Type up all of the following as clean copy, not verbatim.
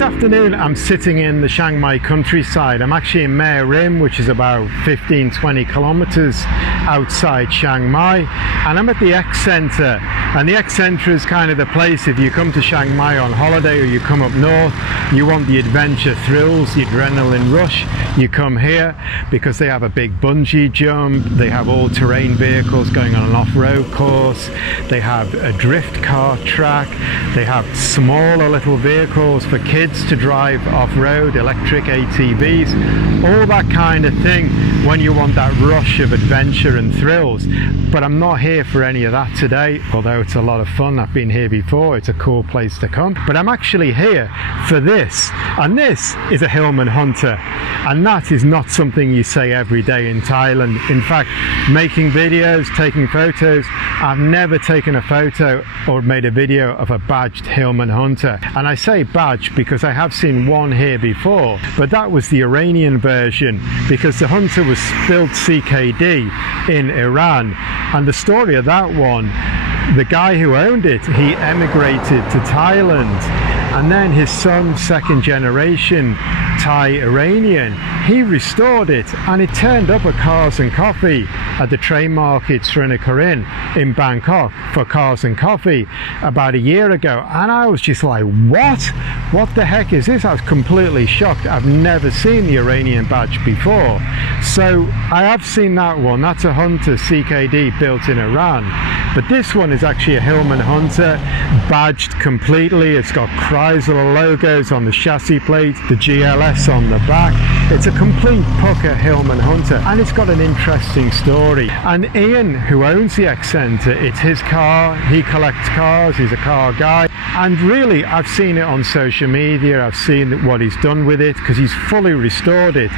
This afternoon I'm sitting in the Chiang Mai countryside. I'm actually in Mae Rim, which is about 15-20 kilometers outside Chiang Mai, and I'm at the X-Centre. And the X-Centre is kind of the place, if you come to Chiang Mai on holiday or you come up north, you want the adventure thrills, the adrenaline rush, you come here because they have a big bungee jump, they have all-terrain vehicles going on an off-road course, they have a drift car track, they have smaller little vehicles for kids to drive off-road, electric ATVs, all that kind of thing when you want that rush of adventure and thrills. But I'm not here for any of that today, although it's a lot of fun. I've been here before, it's a cool place to come. But I'm actually here for this, and this is a Hillman Hunter, and that is not something you say every day in Thailand. In fact, making videos, taking photos, I've never taken a photo or made a video of a badged Hillman Hunter. And I say badged because I have seen one here before, but that was the Iranian version, because the Hunter was built CKD in Iran. And the story of that one, the guy who owned it, he emigrated to Thailand, and then his son, second generation Thai Iranian, he restored it, and it turned up at Cars and Coffee at the train market Srinacarin in Bangkok for Cars and Coffee about a year ago. And I was just like, what the heck is this? I was completely shocked. I've never seen the Iranian badge before. So I have seen that one. That's a Hunter CKD built in Iran. But this one is actually a Hillman Hunter, badged completely. It's got Chrysler logos on the chassis plate, the GLS on the back. It's a complete pucker Hillman Hunter, and it's got an interesting story. And Ian, who owns the X-Centre, it's his car. He collects cars, he's a car guy. And really, I've seen it on social media, I've seen what he's done with it, because he's fully restored it.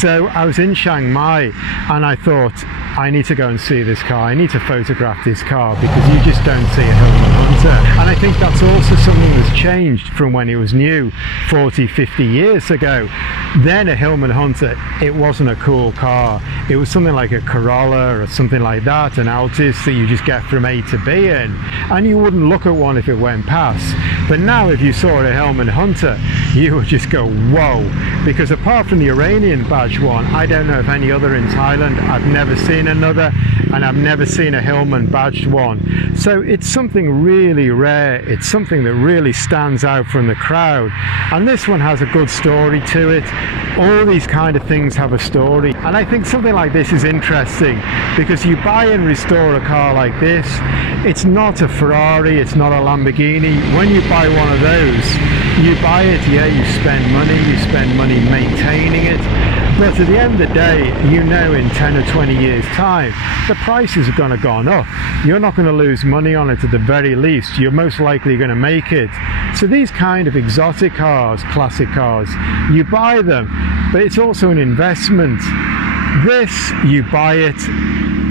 So I was in Chiang Mai, and I thought, I need to go and see this car. I need to photograph this car, because you just don't see a Hillman Hunter. And I think that's also something that's changed from when it was new 40, 50 years ago. Then a Hillman Hunter, it wasn't a cool car. It was something like a Corolla or something like that, an Altis that you just get from A to B in. And you wouldn't look at one if it went past. But now if you saw a Hillman Hunter, you would just go, whoa. Because apart from the Iranian badge one, I don't know of any other in Thailand. I've never seen another, and I've never seen a Hillman badged one. So it's something really rare. It's something that really stands out from the crowd. And this one has a good story to it. All these kind of things have a story. And I think something like this is interesting, because you buy and restore a car like this, it's not a Ferrari, it's not a Lamborghini. When you buy one of those, you buy it, yeah, you spend money maintaining it. But at the end of the day, you know in 10 or 20 years time, the prices are going to go up. You're not going to lose money on it at the very least. You're most likely going to make it. So these kind of exotic cars, classic cars, you buy them, but it's also an investment. This, you buy it.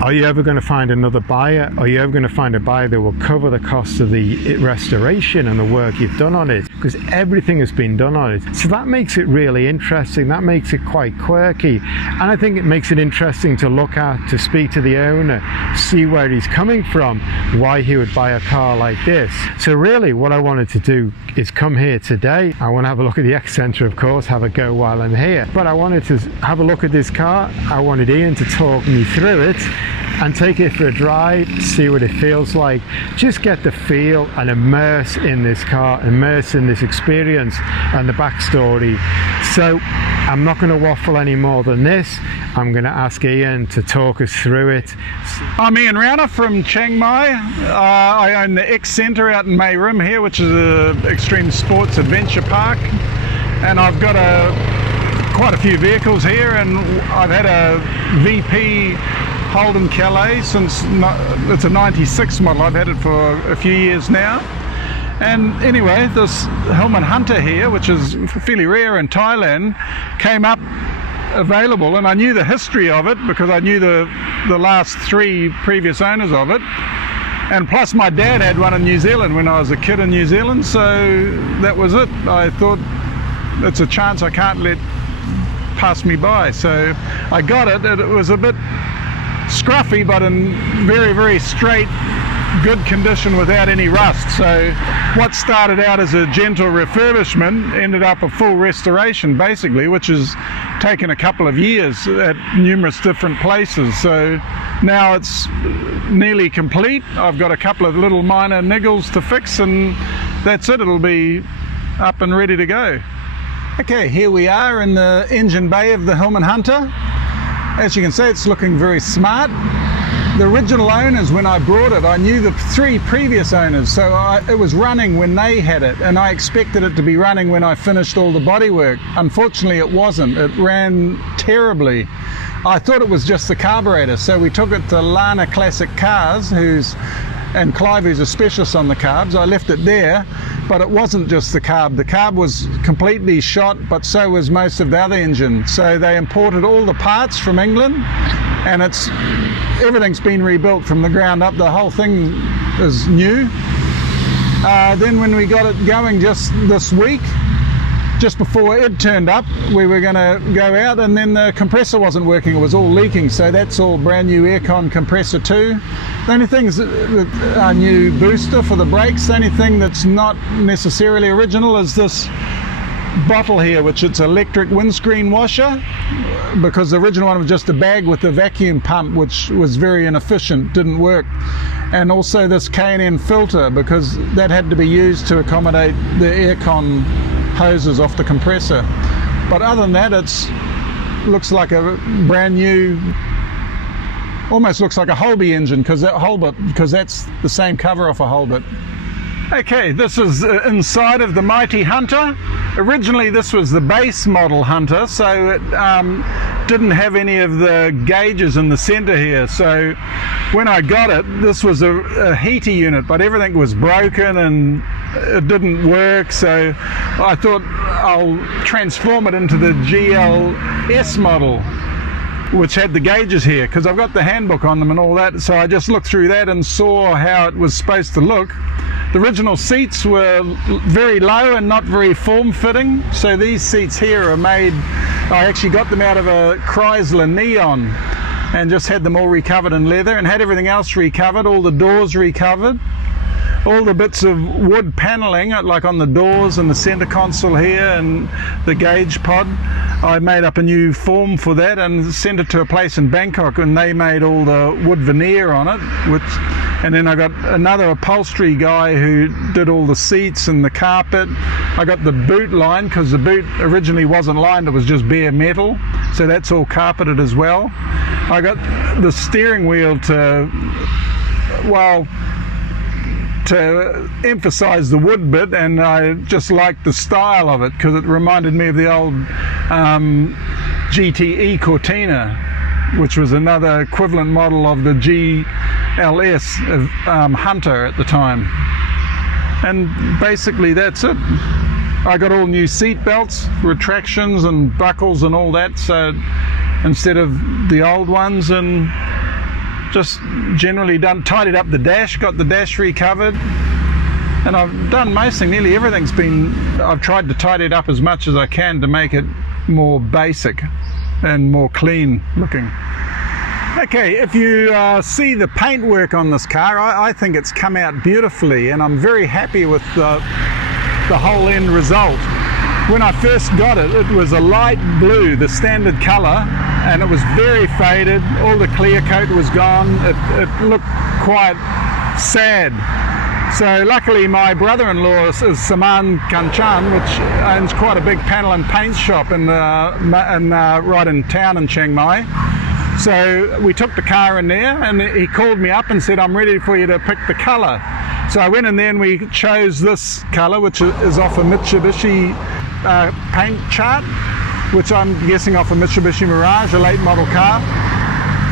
Are you ever going to find another buyer? Are you ever going to find a buyer that will cover the cost of the restoration and the work you've done on it? Because everything has been done on it. So that makes it really interesting. That makes it quite quirky. And I think it makes it interesting to look at, to speak to the owner, see where he's coming from, why he would buy a car like this. So really what I wanted to do is come here today. I want to have a look at the X-Centre, of course, have a go while I'm here. But I wanted to have a look at this car. I wanted Ian to talk me through it and take it for a drive, see what it feels like, just get the feel and immerse in this car, immerse in this experience and the backstory. So I'm not going to waffle any more than this. I'm going to ask Ian to talk us through it. I'm Ian Rauner from Chiang Mai. I own the X-Centre out in Mae Rim here, which is an extreme sports adventure park, and I've got quite a few vehicles here, and I've had a VP Holden Calais since, it's a 96 model. I've had it for a few years now. And anyway, this Hillman Hunter here, which is fairly rare in Thailand, came up available, and I knew the history of it because I knew the last three previous owners of it. And plus my dad had one in New Zealand when I was a kid in New Zealand, so that was it. I thought it's a chance I can't let pass me by. So I got it. It was a bit scruffy, but in very, very straight good condition without any rust. So what started out as a gentle refurbishment ended up a full restoration basically, which has taken a couple of years at numerous different places. So now it's nearly complete. I've got a couple of little minor niggles to fix, and that's it. It'll be up and ready to go. Okay, here we are in the engine bay of the Hillman Hunter. As you can see, it's looking very smart. The original owners, when I brought it, I knew the 3 previous owners, so it was running when they had it, and I expected it to be running when I finished all the bodywork. Unfortunately, it wasn't. It ran terribly. I thought it was just the carburetor, so we took it to Lana Classic Cars, and Clive, who's a specialist on the carbs. I left it there, but it wasn't just the carb. The carb was completely shot, but so was most of the other engine. So they imported all the parts from England, and everything's been rebuilt from the ground up. The whole thing is new. Then when we got it going just this week, just before Ed turned up, we were going to go out, and then the compressor wasn't working. It was all leaking, so that's all brand new aircon compressor too. The only thing is a new booster for the brakes. The only thing that's not necessarily original is this bottle here, which it's electric windscreen washer, because the original one was just a bag with a vacuum pump, which was very inefficient, didn't work. And also this K&N filter, because that had to be used to accommodate the aircon hoses off the compressor. But other than that, looks like a brand new, almost looks like a Holby engine, because that's the same cover off a Holbit. Okay, this is inside of the mighty Hunter. Originally this was the base model Hunter, so it didn't have any of the gauges in the center here. So when I got it, this was a heater unit, but everything was broken and it didn't work, so I thought I'll transform it into the GLS model, which had the gauges here, because I've got the handbook on them and all that. So I just looked through that and saw how it was supposed to look. The original seats were very low and not very form-fitting, so these seats here are made, I actually got them out of a Chrysler Neon and just had them all recovered in leather, and had everything else recovered, all the doors recovered, all the bits of wood paneling, like on the doors and the center console here and the gauge pod. I made up a new form for that and sent it to a place in Bangkok, and they made all the wood veneer on it, and then I got another upholstery guy who did all the seats and the carpet. I got the boot line, because the boot originally wasn't lined, it was just bare metal, so that's all carpeted as well. I got the steering wheel to emphasize the wood bit, and I just liked the style of it, because it reminded me of the old GTE Cortina, which was another equivalent model of the GLS Hunter at the time. And basically that's it. I got all new seat belts, retractions and buckles and all that, so instead of the old ones, and just generally tidied up the dash, got the dash recovered, and I've done nearly everything's I've tried to tidy it up as much as I can to make it more basic and more clean looking. Okay, if you see the paintwork on this car, I think it's come out beautifully, and I'm very happy with the whole end result. When I first got it, it was a light blue, the standard color, and it was very faded. All the clear coat was gone. It looked quite sad. So luckily my brother-in-law is Saman Kanchan, which owns quite a big panel and paint shop right in town in Chiang Mai. So we took the car in there, and he called me up and said, I'm ready for you to pick the colour. So I went in there and we chose this colour, which is off a Mitsubishi paint chart, which I'm guessing off a Mitsubishi Mirage, a late model car.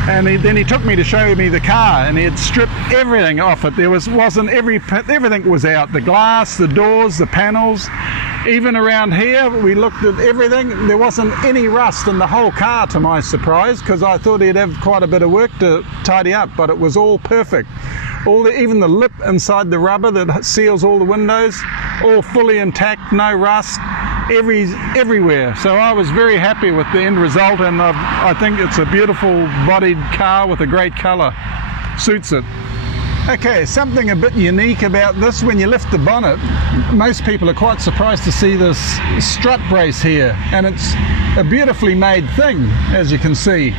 And then he took me to show me the car, and he had stripped everything off it. Everything was out, the glass, the doors, the panels. Even around here, we looked at everything. There wasn't any rust in the whole car, to my surprise, because I thought he'd have quite a bit of work to tidy up, but it was all perfect. Even the lip inside the rubber that seals all the windows, all fully intact, no rust, everywhere. So I was very happy with the end result, and I think it's a beautiful bodied car with a great colour. Suits it. Okay, something a bit unique about this, when you lift the bonnet, most people are quite surprised to see this strut brace here, and it's a beautifully made thing, as you can see.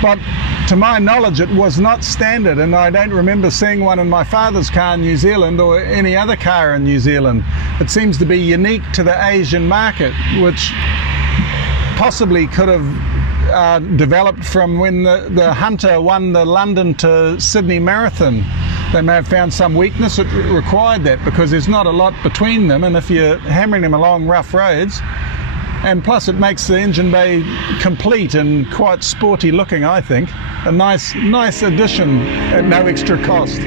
But to my knowledge, it was not standard, and I don't remember seeing one in my father's car in New Zealand or any other car in New Zealand. It seems to be unique to the Asian market, which possibly could have developed from when the Hunter won the London to Sydney Marathon. They may have found some weakness that required that, because there's not a lot between them, and if you're hammering them along rough roads, and plus it makes the engine bay complete and quite sporty looking, I think. A nice addition at no extra cost.